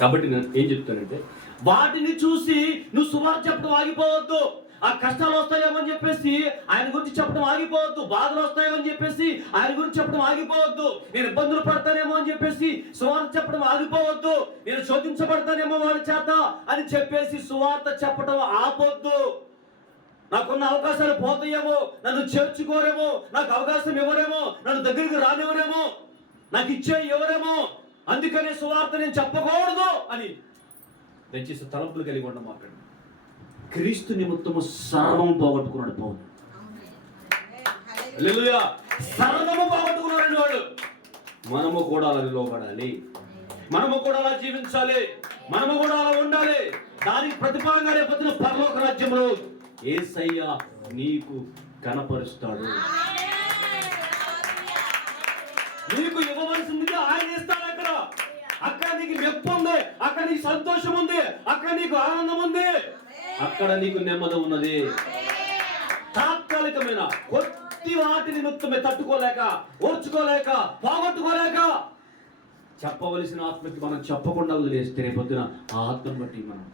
కాబట్టి నేను ఏం చెప్తానంటే వాటిని చూసి నువ్వు సుమారు చెప్పడం ఆగిపోవద్దు. ఆ కష్టాలు వస్తాయేమో అని చెప్పేసి ఆయన గురించి చెప్పడం ఆగిపోవద్దు. బాధలు వస్తాయేమో అని చెప్పేసి ఆయన గురించి చెప్పడం ఆగిపోవద్దు. నేను ఇబ్బందులు పడతానేమో అని చెప్పేసి సువార్త చెప్పడం ఆగిపోవద్దు. నేను శోధించబడతానేమో వాళ్ళ చేత అని చెప్పేసి సువార్త చెప్పడం ఆపొద్దు. నాకున్న అవకాశాలు పోతాయేమో నన్ను చేర్చుకోరేమో నాకు అవకాశం ఇవ్వరేమో నన్ను దగ్గరికి రానివ్వరేమో నాకు ఇచ్చే ఎవరేమో అందుకనే సువార్త నేను చెప్పకూడదు అని దయచేసి తలంపులు కలిగి ఉండడం మాట్లాడు క్రీస్తు నిమిత్తము సర్వం పోగొట్టుకున్నాడు హల్లెలూయా. సర్వము పోగొట్టుకున్నాడు వాడు. మనము కూడా అలా నిలవబడాలి మనము కూడా అలా జీవించాలి. మనము కూడా అలా ఉండాలి. దానికి ప్రతిఫలంగా రేపొద్దున పరలోక రాజ్యంలో ఏసయ్య నీకు కనపరుస్తాడు. నీకు నీకు మెప్పు ఉంది అక్కడ నీకు సంతోషం ఉంది అక్కడ నీకు ఆనందం ఉంది అక్కడ నీకు నెమ్మది ఉన్నది తాత్కాలికమైన కొద్ది వాటి నిమిత్తమే తట్టుకోలేక ఓర్చుకోలేక పోగొట్టుకోలేక చెప్పవలసిన ఆత్మకి మనం చెప్పకుండా వదిలేస్తే రేపొద్దున ఆ ఆత్మను బట్టి మనం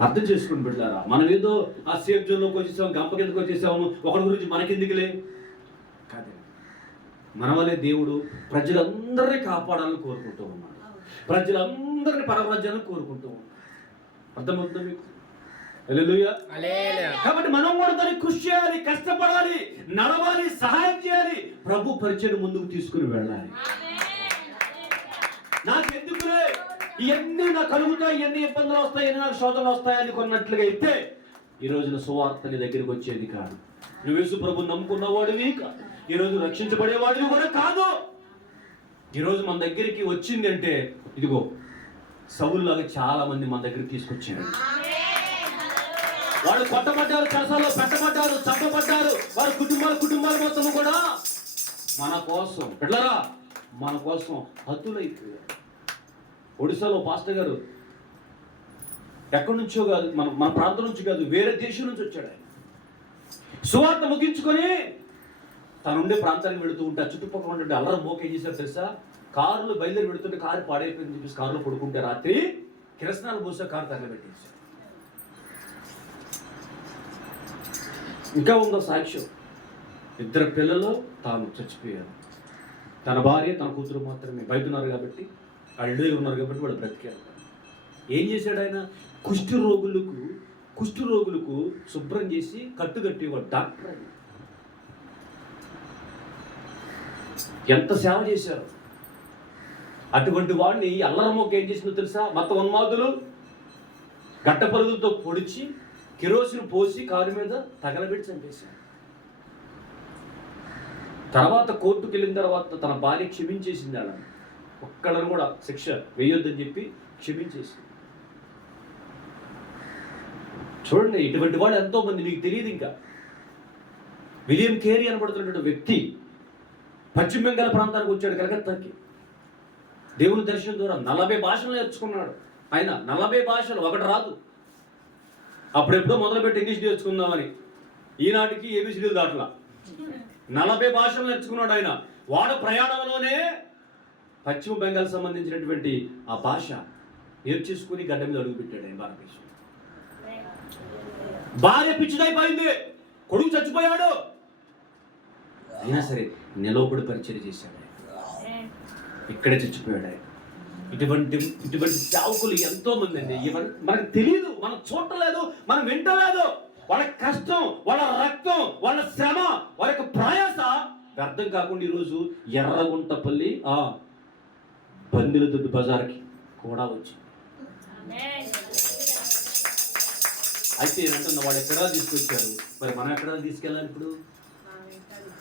అర్థం చేసుకుని బిడ్డారా మనం ఏదో ఆ సేఫ్ జోన్లోకి వచ్చేసాం గంప కిందకి వచ్చేసాము ఒకరి గురించి మనకెందుకులే? కాదే. మన వల్లే దేవుడు ప్రజలందరినీ కాపాడాలని కోరుకుంటూ ఉన్నాడు. ప్రజలందరినీ పరమరాజ్యాన్ని కోరుకుంటూ ఉన్నాడు. అర్థమవుతుంది మీకు? కాబట్టి మనం కూడా దానికి కృషి చేయాలి కష్టపడాలి నడవాలి సహాయం చేయాలి. ప్రభు పరిచయం ముందుకు తీసుకుని వెళ్ళాలి. నాకెందుకులే? ఇవన్నీ నాకు కలుగుతాయి ఎన్ని ఇబ్బందులు వస్తాయి ఎన్ని నాకు శోధనలు వస్తాయి అని కొన్నట్లుగా అయితే ఈ రోజున సువార్త నీ దగ్గరికి వచ్చేది కాదు. నువ్వు ప్రభు నమ్ముకున్నవాడివి కాదు. ఈ రోజు రక్షించబడేవాడివి కూడా కాదు. ఈ రోజు మన దగ్గరికి వచ్చింది అంటే ఇదిగో సవుల్లాగా చాలా మంది మన దగ్గరికి తీసుకొచ్చారు. వాళ్ళు కొట్టబడ్డారు కరసాల్లో పెట్టబడ్డారు చంపబడ్డారు. వారి కుటుంబాల కుటుంబాల మొత్తం కూడా మన కోసం. ఎట్లరా మన కోసం హద్దులైపోయారు ఒడిశాలో పాస్టర్ గారు ఎక్కడి నుంచో కాదు మన మన ప్రాంతం నుంచి కాదు వేరే దేశం నుంచి వచ్చాడు ఆయన. సువార్త ముగించుకొని తను ఉండే ప్రాంతానికి వెళుతూ ఉంటే చుట్టుపక్కల ఉండే అల్లరి మోక ఏం చేశారు తెలుసా? కారులో బయలుదేరి వెళుతుంటే కారు పాడైపోయింది చెప్పేసి కారులో పడుకుంటే రాత్రి కిరసనాలు పోసే కారు తగలబెట్టేశారు. ఇంకా ఉందో సాక్ష్యం. ఇద్దరు పిల్లలు తాను చచ్చిపోయారు. తన భార్య తన కూతురు మాత్రమే బయట ఉన్నారు కాబట్టి ఆ ఉన్నారు కాబట్టి వాడు బ్రతికారు. ఏం చేశాడు ఆయన? కుష్టి రోగులకు కుష్టి రోగులకు శుభ్రం చేసి కట్టుకట్టి వాడు డాక్టర్ ఆయన ఎంత సేవ చేశారు? అటువంటి వాడిని అల్లరమ్మకి ఏం చేసిందో తెలుసా? మత ఉన్మాదులు గట్ట పరుగులతో పొడిచి కిరోసిన్ పోసి కారు మీద తగలబెట్టి చంపేశారు. తర్వాత కోర్టుకు వెళ్ళిన తర్వాత తన భార్య క్షమించేసింది అలా ఒక్కళ్ళని కూడా శిక్ష వేయొద్దని చెప్పి క్షమించేసింది. చూడండి ఇటువంటి వాళ్ళు ఎంతోమంది మీకు తెలియదు ఇంకా. విలియం కేరీ అనబడుతున్నటువంటి వ్యక్తి పశ్చిమ బెంగాల్ ప్రాంతానికి వచ్చాడు కలకత్తాకి. దేవుని దర్శనం ద్వారా నలభై భాషలు నేర్చుకున్నాడు. ఆయన నలభై భాషలు ఒకటి రాదు. అప్పుడెప్పుడో మొదలుపెట్టి ఇంగ్లీష్ నేర్చుకుందామని. ఈనాటికి ఏబిసిడీలు దాట్లా. నలభై భాషలు నేర్చుకున్నాడు ఆయన. వాడు ప్రయాణంలోనే పశ్చిమ బెంగాల్ సంబంధించినటువంటి ఆ భాష నేర్చేసుకుని గడ్డ మీద అడుగుపెట్టాడు ఆయన భారతదేశం భార్య పిచ్చిదైపోయింది. కొడుకు చచ్చిపోయాడు. అయినా సరే నిలవబడి పరిచయం చేశాడు ఇక్కడే చచ్చిపోయాడు ఆయన. ఇటువంటి ఇటువంటి చావుకులు ఎంతో మంది అండి. మనకు తెలియదు మనం చూడలేదు మనం వింటలేదు. వాళ్ళ కష్టం వాళ్ళ రక్తం వాళ్ళ శ్రమ వాళ్ళ యొక్క ప్రయాస వ్యర్థం కాకుండా ఈరోజు ఎర్రగుంటపల్లి ఆ పందిల దుడ్డు బజార్కి కూడా వచ్చింది. అయితే ఏంటన్నా వాళ్ళు ఎక్కడా తీసుకొచ్చారు? మరి మనం ఎక్కడా తీసుకెళ్ళాలి ఇప్పుడు?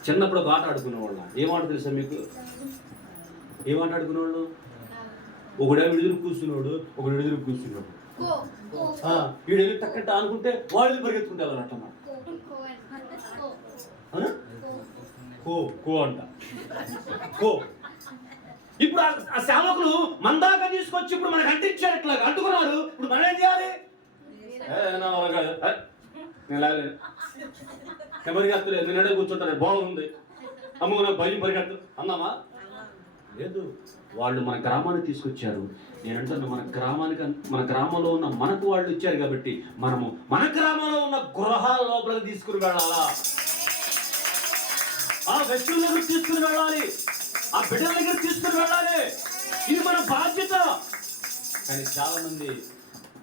చిన్నప్పుడు ఒక ఆట ఆడుకునే వాళ్ళ ఏం ఆట తెలుసా మీకు? ఏం ఆట ఆడుకునేవాళ్ళు? ఒకడే ఎదురు కూర్చున్నాడు ఒకడు ఎదురు కూర్చున్నాడు. వీడు వెళ్ళి టక్కట అనుకుంటే వాళ్ళు పరిగెత్తుకుంటే అవునా? కో కో అంట. కో. ఇప్పుడు ఆ- సేవకులు మందాక తీసుకొచ్చి ఇప్పుడు మనకు అంటించారు ఇట్లా అంటుకున్నారు. ఇప్పుడు మనం ఏం చేయాలి? నేను. నేను పరిగెత్తలేదు నేను ఎక్కడ కూర్చుంటాను? బాగుంది. అమ్మ నాకు భయం పరిగెత్తు. అన్నామా లేదు. వాళ్ళు మన గ్రామాన్ని తీసుకొచ్చారు. నేను అంటున్నా మన గ్రామానికి మన గ్రామంలో ఉన్న మనకు వాళ్ళు ఇచ్చారు కాబట్టి మనము మన గ్రామంలో ఉన్న గృహాల లోపలికి తీసుకుని వెళ్ళాలా? ఆ వ్యక్తుల దగ్గర తీసుకుని వెళ్ళాలి. ఆ బిడ్డల దగ్గర తీసుకుని వెళ్ళాలి. ఇది మన బాధ్యత. కానీ చాలా మంది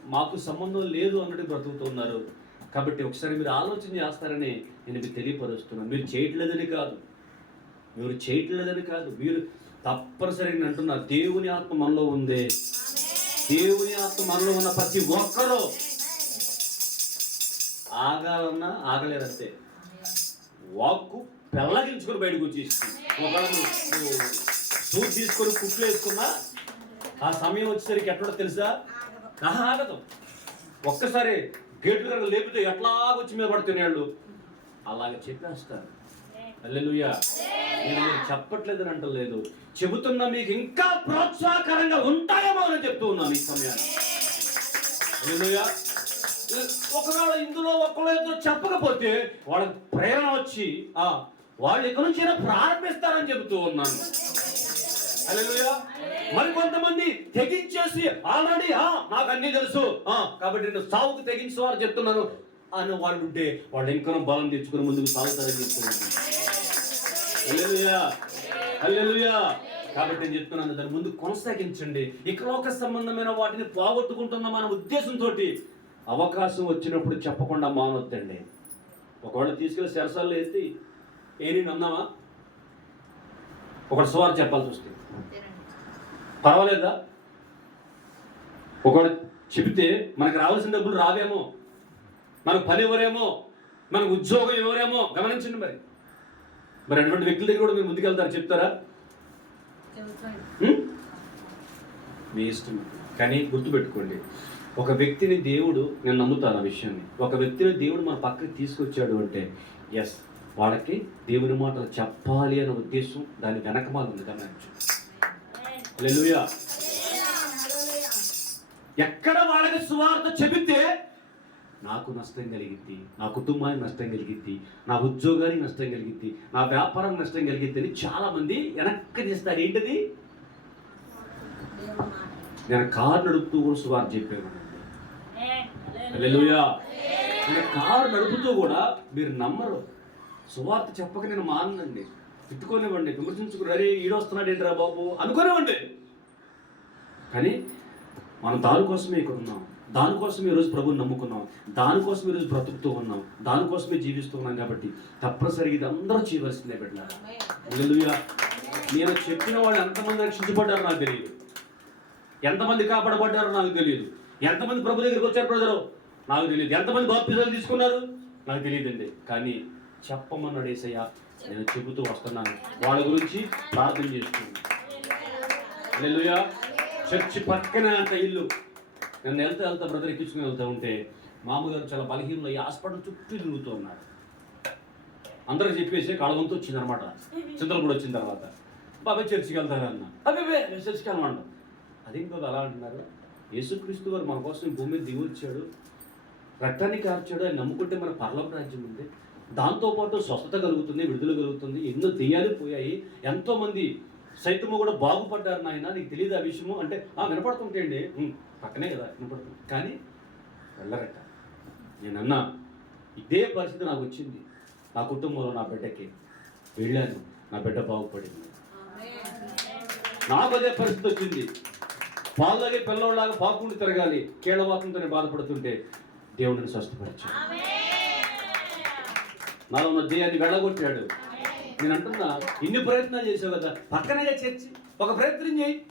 మాకు సంబంధం లేదు అన్నట్టు బ్రతుకుతున్నారు కాబట్టి ఒకసారి మీరు ఆలోచన చేస్తారని నేను మీకు తెలియపరుస్తున్నాను. మీరు చేయట్లేదని కాదు. మీరు చేయట్లేదని కాదు. మీరు తప్పనిసరిగా అంటున్నారు. దేవుని ఆత్మ మనలో ఉంది. దేవుని ఆత్మ మనలో ఉన్న ప్రతి ఒక్కరూ ఆగాలన్నా ఆగలేరంతే. వాక్కు పెళ్ళగించుకొని బయటకు వచ్చేస్తుంది ఒకవేళ సూట్ తీసుకొని కుట్లు వేసుకున్నా ఆ సమయం వచ్చేసరికి ఎట్లా తెలుసా? ఆగదు. ఒక్కసారి గేట్లు కనుక లేపితే ఎట్లాగొచ్చి మీద పడుతున్నాళ్ళు అలాగ చెప్పేస్తారు. అల్లెలుయ్యా నేను చెప్పట్లేదని అంటలేదు. చెబుతున్నా మీకు ఇంకా ప్రోత్సాహకరంగా ఉంటాయేమో అని చెప్తూ ఉన్నాను ఈ సమయాన్ని. హల్లెలూయా. ఒకవేళ ఇందులో ఒకళ్ళు ఇద్దరు చెప్పకపోతే వాళ్ళకి ప్రేరణ వచ్చి వాళ్ళు ఎక్కడి నుంచి ప్రారంభిస్తారని చెబుతూ ఉన్నాను. మరి కొంతమంది తెగించేసి ఆల్రెడీ ఆ నాకు అన్ని తెలుసు. ఆ కాబట్టి నేను సావుకు తెగించు వారు చెప్తున్నాను. అని వాళ్ళు ఉంటే వాళ్ళు ఇంకా బలం తెచ్చుకుని ముందుకు సాగుతారని చెప్తున్నాను కాబట్టి నేను చెప్తున్నాను దాని ముందు కొనసాగించండి. ఇకలోక సంబంధమైన వాటిని పోగొట్టుకుంటున్నాం అనే ఉద్దేశంతో అవకాశం వచ్చినప్పుడు చెప్పకుండా మానొద్దండి. ఒకవేళ తీసుకెళ్ళి సెరసాల్లో ఏ ఏని నమ్మావా ఒకటి సువారు చెప్పాల్సి వస్తే పర్వాలేదా? ఒకవేళ చెబితే మనకు రావాల్సిన డబ్బులు రావేమో? మనకు పని ఎవరేమో? మనకు ఉద్యోగం ఎవరేమో? గమనించండి మరి. మరి అటువంటి వ్యక్తుల దగ్గర కూడా మీరు ముందుకెళ్తారు చెప్తారా? హ్మ్? మీ ఇష్టం. కానీ గుర్తుపెట్టుకోండి ఒక వ్యక్తిని దేవుడు నేను నమ్ముతాను ఆ విషయాన్ని. ఒక వ్యక్తిని దేవుడు మన పక్కకి తీసుకొచ్చాడు అంటే ఎస్ వాళ్ళకి దేవుని మాటలు చెప్పాలి అనే ఉద్దేశం దాని వెనకమాల ఉంది గమనించు. ఎక్కడ వాళ్ళకి సువార్త చెబితే నాకు నష్టం కలిగిద్ది నా కుటుంబానికి నష్టం కలిగిద్ది నా ఉద్యోగానికి నష్టం కలిగిద్ది నా వ్యాపారం నష్టం కలిగిద్ది అని చాలా మంది వెనక్కి తీస్తారు. ఏంటిది? నేను కారు నడుపుతూ కూడా సువార్త చెప్పాను. కారు నడుపుతూ కూడా మీరు నమ్మరు. సువార్త చెప్పక నేను మానండి తిట్టుకోనివ్వండి. విమర్శించుకుని అరే ఈడొస్తున్నాడు ఏంట్రా బాబు? అనుకోనివ్వండి. కానీ మనం దానికోసమే ఇక్కడ ఉన్నాం. దానికోసమే ఈరోజు ప్రభుని నమ్ముకున్నాం. దానికోసం ఈరోజు బ్రతుకుతూ ఉన్నాం. దానికోసమే జీవిస్తూ ఉన్నాం కాబట్టి తప్పనిసరిగా ఇది అందరూ చేయవలసిందే బిడ్డ నేను చెప్పిన వాళ్ళు ఎంతమంది రక్షించబడ్డారో నాకు తెలియదు. ఎంతమంది కాపాడబడ్డారో నాకు తెలియదు. ఎంతమంది ప్రభు దగ్గరికి వచ్చారు ప్రజలు? నాకు తెలియదు. ఎంతమంది బాప్తిజాలు తీసుకున్నారు? నాకు తెలియదండి. కానీ చెప్పమన్నాడు ఏసయ్య. నేను చెబుతూ వస్తున్నాను. వాళ్ళ గురించి ప్రార్థన చేస్తున్నాను. హల్లెలూయా. చర్చి పక్కనే అంత ఇల్లు. నన్ను వెళ్తా వెళ్తా బ్రదర్ ఎక్కించుకుని వెళ్తా ఉంటే మామగారు చాలా బలహీనంలో ఈ హాస్పిటల్ చుట్టూ తిరుగుతూ ఉన్నారు. అందరికి చెప్పేసి కళవంతో వచ్చింది అనమాట చింతలు కూడా వచ్చిన తర్వాత. బాబాయ్ చర్చికి వెళ్తారా అన్న. అబ్బే చర్చికి వెళ్ళమంట. అదేం బాబు అలా అంటున్నారు? యేసుక్రీస్తు వారు మన కోసం భూమి మీద దిగి వచ్చాడు. రక్తాన్ని కార్చాడు. అని నమ్ముకుంటే మన పర్లోక రాజ్యం ఉంది. దాంతోపాటు స్వస్థత కలుగుతుంది విడుదల కలుగుతుంది. ఎన్నో దెయ్యాలు పోయాయి. ఎంతోమంది సైతము కూడా బాగుపడ్డారు నాయన. నీకు తెలియదు ఆ విషయము? అంటే ఆ వినపడుతుంటే అండి పక్కనే కదా వినపడుతుంది. కానీ వెళ్ళరట. నేను అన్నా ఇదే పరిస్థితి నాకు వచ్చింది. నా కుటుంబంలో నా బిడ్డకి వెళ్ళాను. నా బిడ్డ బాగుపడింది. నాకు అదే పరిస్థితి వచ్చింది. వాళ్ళగే పిల్లవాళ్ళలాగా బాగుండి తిరగాలి. కీళ్ళవాతంతో బాధపడుతుంటే దేవుడిని స్వస్థపరిచాడు నాలో ఉన్న జయాన్ని వెళ్ళగొట్టాడు. నేను అంటున్నా ఇన్ని ప్రయత్నాలు చేసావు కదా పక్కనే చర్చి ఒక ప్రయత్నం చేయి.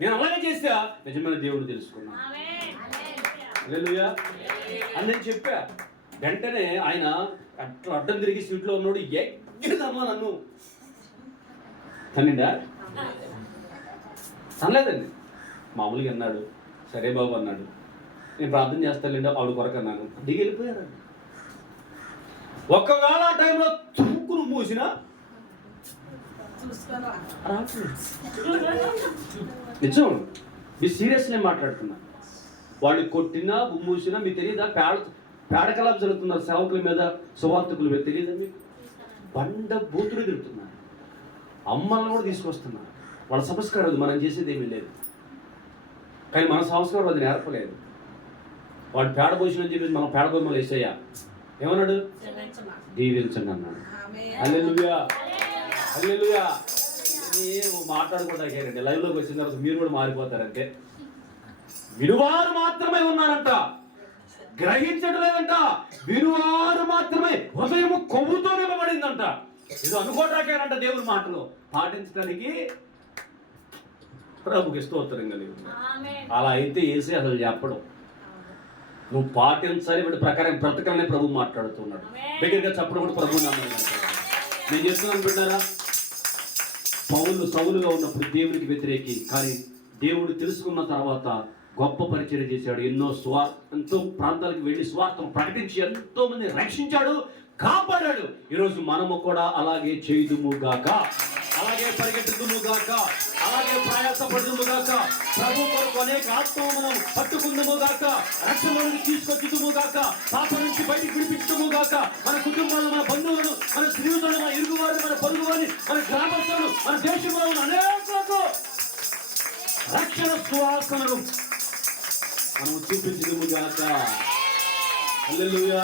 నేను అలాగే చేసా నిజమైన దేవుడిని తెలుసుకున్నా. అని నేను చెప్పా. వెంటనే ఆయన అట్లా అడ్డం తిరిగి సీట్లో ఉన్నాడు ఎగ్గిదమ్మా నన్ను. తనిండా తనలేదండి. మామూలుగా అన్నాడు సరే బాబు అన్నాడు. నేను ప్రార్థన చేస్తానండి ఆవిడ కొరకు అన్నాను. దిగి వెళ్ళిపోయారండి. ఒకవేళ ఆ టైంలో తుక్కును మూసినా. నిజం. మీ సీరియస్లే మాట్లాడుతున్నా. వాళ్ళు కొట్టినా మూసినా మీకు తెలియదా పేడ పేడ కలాపం జరుగుతున్నారు సేవకుల మీద సువార్తకుల మీద తెలియదా మీకు? బండ బూతులు తిరుగుతున్నారు. అమ్మల్ని కూడా తీసుకొస్తున్నారు. వాళ్ళ సంస్కారం అది మనం చేసేది ఏమీ లేదు. కానీ మన సంస్కారం అది నేర్పలేదు. వాడు పేడ పోసిన అని చెప్పేసి మనం పేడ బొమ్మలు వేసేయ్యా ఏమన్నాడు? దీవించండి అన్నాడు. అల్లెలుయా అల్లెలుయా ఏం మాట్లాడుకోవడానికి లైవ్లోకి వచ్చిన తర్వాత మీరు కూడా మారిపోతారంటే వినువారు మాత్రమే ఉన్నారంట. గ్రహించడం లేదంట. వినువారు మాత్రమే హృదయం కొవ్వుతో నింపబడిందంట ఇది అనుకోవటాకేనంట దేవుని మాటలు. పాటించడానికి ప్రభుకి స్తోత్రం కలిగి. అలా అయితే వేసి అసలు చెప్పడం. నువ్వు పాటించాలి వాటి ప్రకారం బ్రతకాలని ప్రభు మాట్లాడుతున్నాడు. దగ్గరగా చెప్పడం కూడా ప్రభు నేను చెప్తున్నాను బిడ్డారా? పౌలు సౌలుగా ఉన్నప్పుడు దేవునికి వ్యతిరేకి కానీ దేవుడు తెలుసుకున్న తర్వాత గొప్ప పరిచయం చేశాడు. ఎన్నో స్వార్ ఎంతో ప్రాంతాలకు వెళ్ళి స్వార్థం ప్రకటించి ఎంతో మంది రక్షించాడు కాపాడాడు. ఈరోజు మనము కూడా అలాగే చేయుదుము గాక. అలాగే పరిగెట్టుదుము గాక అలాగే ప్రయాసపడుదుము గాక ప్రభు కొరకు అనేక ఆత్మ మనం పట్టుకుందుము గాక రక్షణను తీసుకొచ్చుదుము గాక పాప నుంచి బయటికి విడిపించుదుము గాక మన కుటుంబాలను మన బంధువులను మన స్త్రీలను మన ఇరుగు వారిని మన పొరుగు వారిని మన గ్రామస్తులను మన దేశంలో ఉన్న అనేకులకు రక్షణ సువాసనను మనం చూపించుదుము గాక హల్లెలూయా.